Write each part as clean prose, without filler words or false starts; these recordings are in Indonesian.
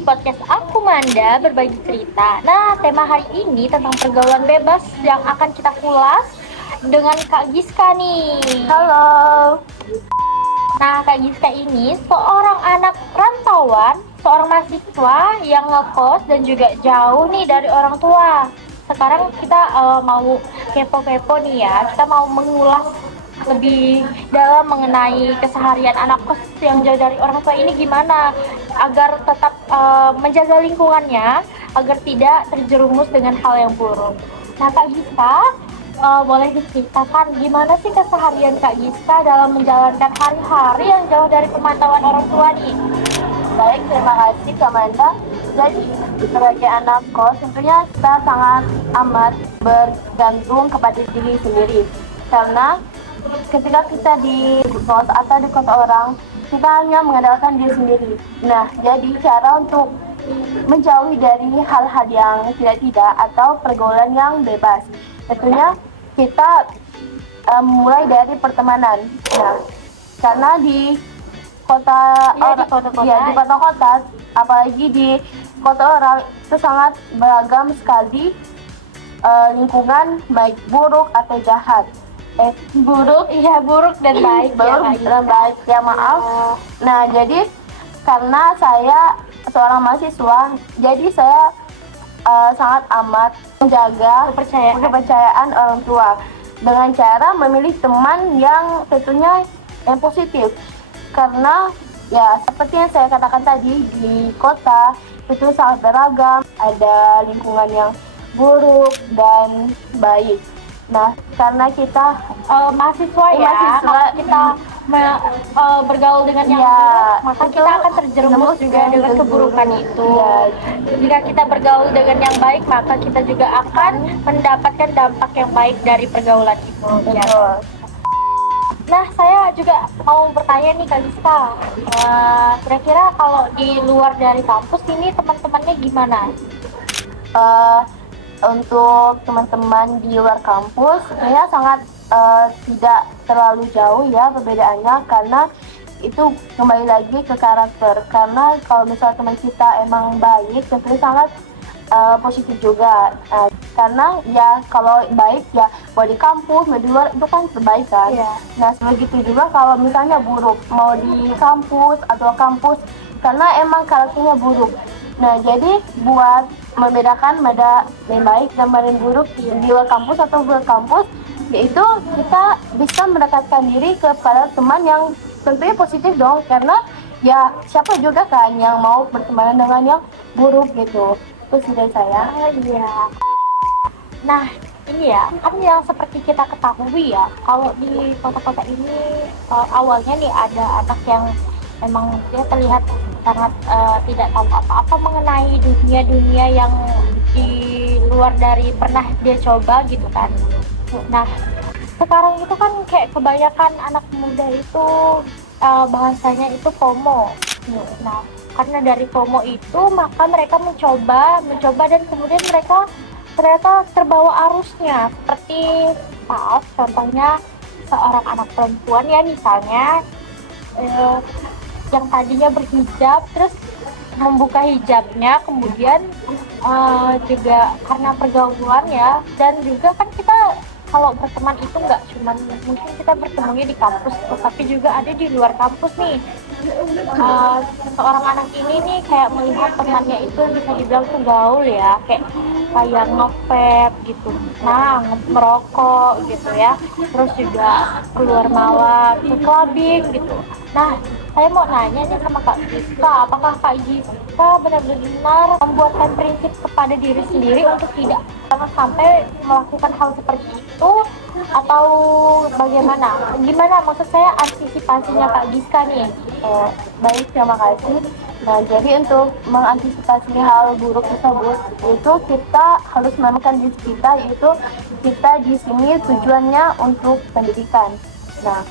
di podcast aku Manda berbagi cerita. Nah, tema hari ini tentang pergaulan bebas yang akan kita kulas dengan Kak Giska nih. Halo. Nah, Kak Giska ini seorang anak rantauan, seorang mahasiswa yang ngekos dan juga jauh nih dari orang tua. Sekarang kita mau kepo-kepo nih ya, kita mau mengulas lebih dalam mengenai keseharian anak kos yang jauh dari orang tua ini gimana agar tetap menjaga lingkungannya, agar tidak terjerumus dengan hal yang buruk. Nah, Kak Giska, boleh diceritakan gimana sih keseharian Kak Giska dalam menjalankan hari-hari yang jauh dari pemantauan orang tua nih? Baik, terima kasih Kak Manda. Jadi, sebagai anak kos, tentunya kita sangat amat bergantung kepada diri sendiri. Karena ketika kita di kos atau di kos orang, kita hanya mengandalkan diri sendiri. Nah, jadi cara untuk menjauhi dari hal-hal yang tidak-tidak atau pergaulan yang bebas, tentunya kita mulai dari pertemanan. Nah, karena di kota Iya, di kota-kota. ya, di kota-kota, apalagi di kota orang itu sangat beragam sekali lingkungan, baik buruk atau jahat. Buruk dan baik Buruk ya, dan baik ya, maaf. Nah, jadi karena saya seorang mahasiswa, jadi saya sangat amat menjaga kepercayaan orang tua dengan cara memilih teman yang tentunya yang positif. Karena ya seperti yang saya katakan tadi, di kota itu sangat beragam, ada lingkungan yang buruk dan baik. Nah, karena kita mahasiswa ya, mahasiswa, kita bergaul dengan yang ya, buruk, maka itu kita akan terjerumus juga dengan keburukan itu. Ya. Jika kita bergaul dengan yang baik, maka kita juga akan mendapatkan dampak yang baik dari pergaulan itu. Ya. Betul. Nah, saya juga mau bertanya nih Kak Giska, kira-kira kalau di luar dari kampus ini teman-temannya gimana? Untuk teman-teman di luar kampus, saya sangat tidak terlalu jauh ya perbedaannya, karena itu kembali lagi ke karakter. Karena kalau misalnya teman kita emang baik, tentunya sangat positif juga. Karena ya kalau baik ya mau di kampus, mau di luar itu kan terbaik kan. Yeah. Nah, begitu juga kalau misalnya buruk, mau di kampus atau kampus, karena emang karakternya buruk. Nah, jadi buat membedakan mana yang baik dan mana yang buruk di luar kampus atau luar kampus, yaitu kita bisa mendekatkan diri kepada teman yang tentunya positif dong, karena ya siapa juga kan yang mau berteman dengan yang buruk gitu. Itu sih dari saya. Iya. Nah, ini ya, kan yang seperti kita ketahui ya, kalau di kota-kota ini awalnya nih ada anak yang memang dia terlihat sangat tidak tahu apa-apa mengenai dunia-dunia yang di luar dari pernah dia coba gitu kan. Nah, sekarang itu kan kayak kebanyakan anak muda itu bahasanya itu FOMO. Nah, karena dari FOMO itu maka mereka mencoba dan kemudian mereka ternyata terbawa arusnya, seperti maaf contohnya seorang anak perempuan ya misalnya yang tadinya berhijab terus membuka hijabnya, kemudian juga karena pergaulan ya, dan juga kan kita kalau berteman itu nggak cuma mungkin kita bertemunya di kampus, tapi juga ada di luar kampus nih. Seorang anak ini nih kayak melihat temannya itu bisa dibilang tuh gaul ya, kayak nge-vape gitu, nah merokok gitu ya, terus juga keluar malam, ke clubbing gitu. Nah, saya mau nanya nih sama Kak Giska, apakah Kak Giska benar-benar membuatkan prinsip kepada diri sendiri untuk tidak jangan sampai melakukan hal seperti itu, atau bagaimana? Gimana maksud saya antisipasinya Kak Giska nih? Baik, terima kasih. Nah, jadi untuk mengantisipasi hal buruk tersebut, itu kita harus menentukan diri kita, yaitu kita di sini tujuannya untuk pendidikan. Nah,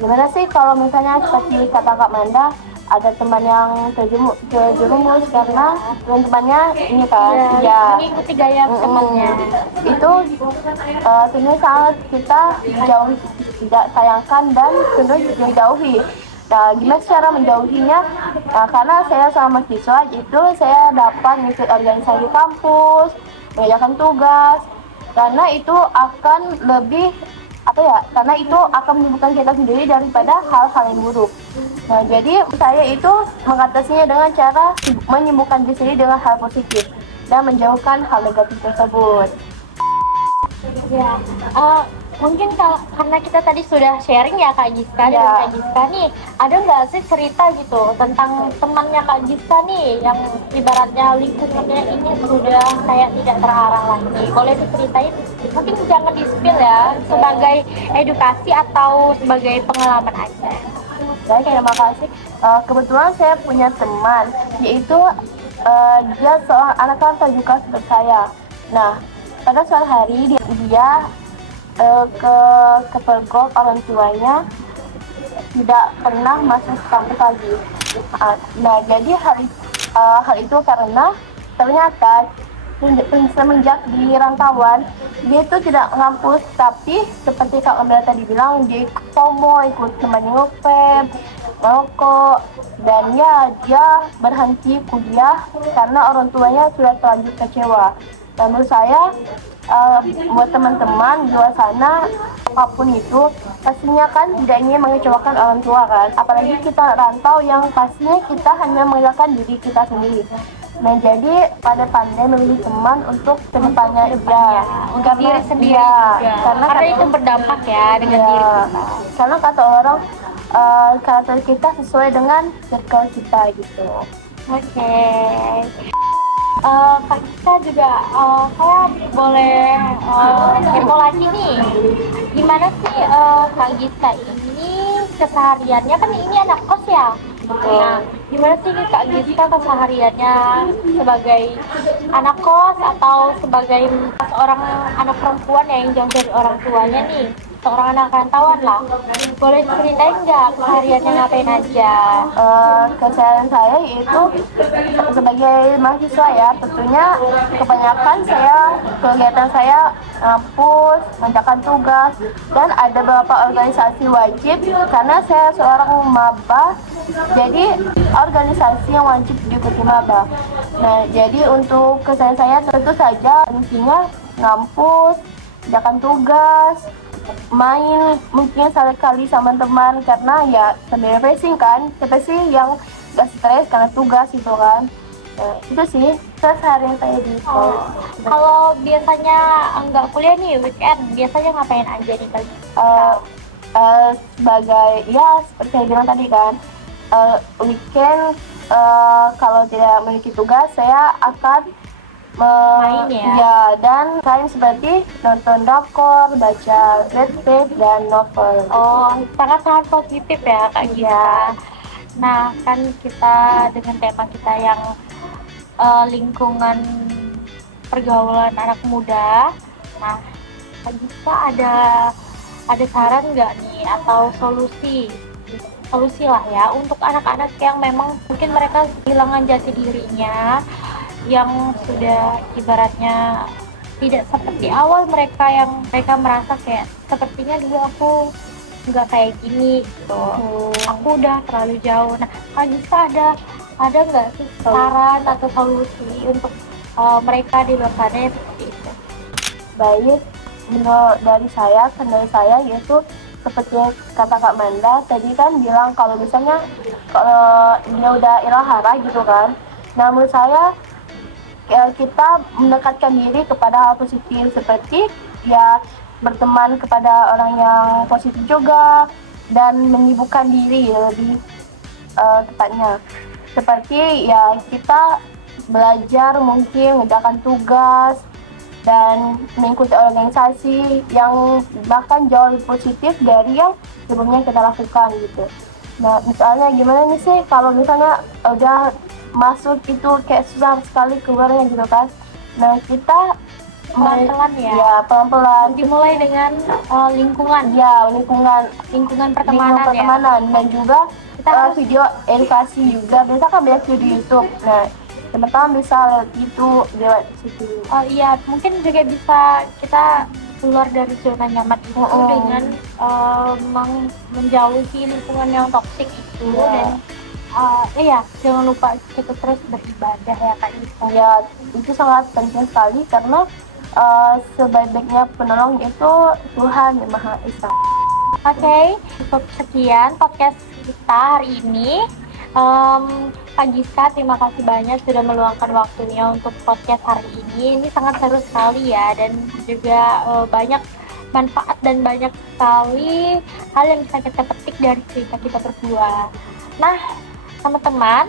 gimana sih kalau misalnya seperti kata Kak Manda, ada teman yang terjerumus karena teman-temannya ini kan, mengikuti gaya temannya. Itu tentunya sangat kita jauhi, tidak sayangkan dan tentu dijauhi. Nah, gimana cara menjauhinya? Nah, karena saya sama mahasiswa itu saya dapat mengikuti organisasi kampus, mengerjakan tugas, karena itu akan lebih apa ya? Karena itu akan menyibukkan kita sendiri daripada hal-hal yang buruk. Nah, jadi saya itu mengatasinya dengan cara menyibukkan diri sendiri dengan hal positif dan menjauhkan hal negatif tersebut. Ya, mungkin karena kita tadi sudah sharing ya Kak Giska dengan Ya. Kak Giska nih, ada nggak sih cerita gitu tentang temannya Kak Giska nih yang ibaratnya lingkungannya ini sudah kayak tidak terarah lagi? Boleh diceritain? Mungkin jangan di-spill ya, sebagai edukasi atau sebagai pengalaman aja. Baik, terima kasih. Kebetulan saya punya teman, yaitu dia seorang anak rantau juga seperti saya. Nah, pada suatu hari dia kepergok orang tuanya tidak pernah masuk kampus lagi. Nah, jadi hal itu karena ternyata semenjak di rantauan dia itu tidak ngampus, tapi seperti Kak Amel tadi bilang, dia ikut FOMO, ikut temannya ngevape, ngerokok, dan ya dia berhenti kuliah karena orang tuanya sudah terlanjur kecewa. Dan menurut saya buat teman-teman di luar sana, apapun itu pastinya kan tidak ingin mengecewakan orang tua kan, apalagi kita rantau yang pastinya kita hanya mengandalkan diri kita sendiri. Nah, jadi pada pandai memilih teman untuk kedepannya ya, Untuk diri sendiri ya, juga. Karena itu berdampak ya dengan ya, diri kita. karena kata orang karakter kita sesuai dengan circle kita gitu. Oke. Kak Giska juga, saya boleh kepo lagi nih. Gimana sih Kak Giska ini kesehariannya, kan ini anak kos ya? Nah, gimana sih Kak Giska kesehariannya sebagai anak kos atau sebagai seorang anak perempuan yang jauh dari orang tuanya nih? Seorang anak rantauan lah. Boleh ceritain nggak kesehariannya ngapain aja? Keseharian saya yaitu sebagai mahasiswa ya, tentunya kebanyakan kegiatan saya ngampus, mengerjakan tugas, dan ada beberapa organisasi wajib karena saya seorang maba, jadi organisasi yang wajib diikuti maba. Nah, jadi untuk keseharian saya tentu saja intinya ngampus, mengerjakan tugas, main mungkin sekali sama teman karena ya sambil refreshing kan, siapa sih yang gak stres karena tugas itu kan. Itu sih keseharian saya di sekolah. Kalau biasanya nggak kuliah nih weekend, biasanya ngapain aja nih Kak? Sebagai ya seperti saya bilang tadi kan, weekend kalau tidak memiliki tugas saya akan Main ya? ya, dan selain seperti nonton drakor, baca webtoon dan novel. Oh, sangat-sangat positif ya Kak Gita. Nah, kan kita dengan tema kita yang lingkungan pergaulan anak muda. Nah, Kak Gita ada saran nggak nih atau solusi lah ya untuk anak-anak yang memang mungkin mereka kehilangan jati dirinya, yang sudah ibaratnya tidak seperti awal mereka, yang mereka merasa kayak sepertinya dulu aku nggak kayak gini gitu, aku udah terlalu jauh. Nah, Kak Gita ada nggak sih saran atau solusi untuk mereka di luar sana yang seperti itu? Baik, dari saya yaitu seperti kata Kak Manda tadi kan bilang kalau misalnya kalau dia udah ilahara gitu kan. Nah, menurut saya kita mendekatkan diri kepada hal positif seperti ya berteman kepada orang yang positif juga dan menyibukkan diri lebih tepatnya seperti ya kita belajar mungkin mengerjakan tugas dan mengikuti organisasi yang bahkan jauh lebih positif dari yang sebelumnya kita lakukan gitu. Nah, misalnya gimana nih sih kalau misalnya udah masuk itu kayak susah sekali keluarnya gitu kan. Nah, kita Pelan-pelan ya? Ya, pelan-pelan. Dimulai dengan lingkungan Ya, pertemanan ya. pertemanan dan juga Kita harus video edukasi juga. Biasa kan banyak video di YouTube. Nah, teman-teman bisa lewat itu lewat situ. oh iya, mungkin juga bisa kita keluar dari zona nyaman itu dengan menjauhi lingkungan yang toksik itu. Dan iya, jangan lupa kita terus beribadah ya Kak Isa. Ya, itu sangat penting sekali karena sebaik-baiknya penolong itu Tuhan Yang Maha Esa. Oke, cukup sekian podcast kita hari ini. Kak Giska, terima kasih banyak sudah meluangkan waktunya untuk podcast hari ini. Ini sangat seru sekali ya, dan juga banyak manfaat dan banyak sekali hal yang bisa kita petik dari cerita kita berdua. Nah, teman-teman,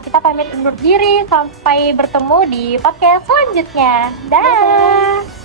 kita pamit undur diri. Sampai bertemu di podcast selanjutnya. Dah.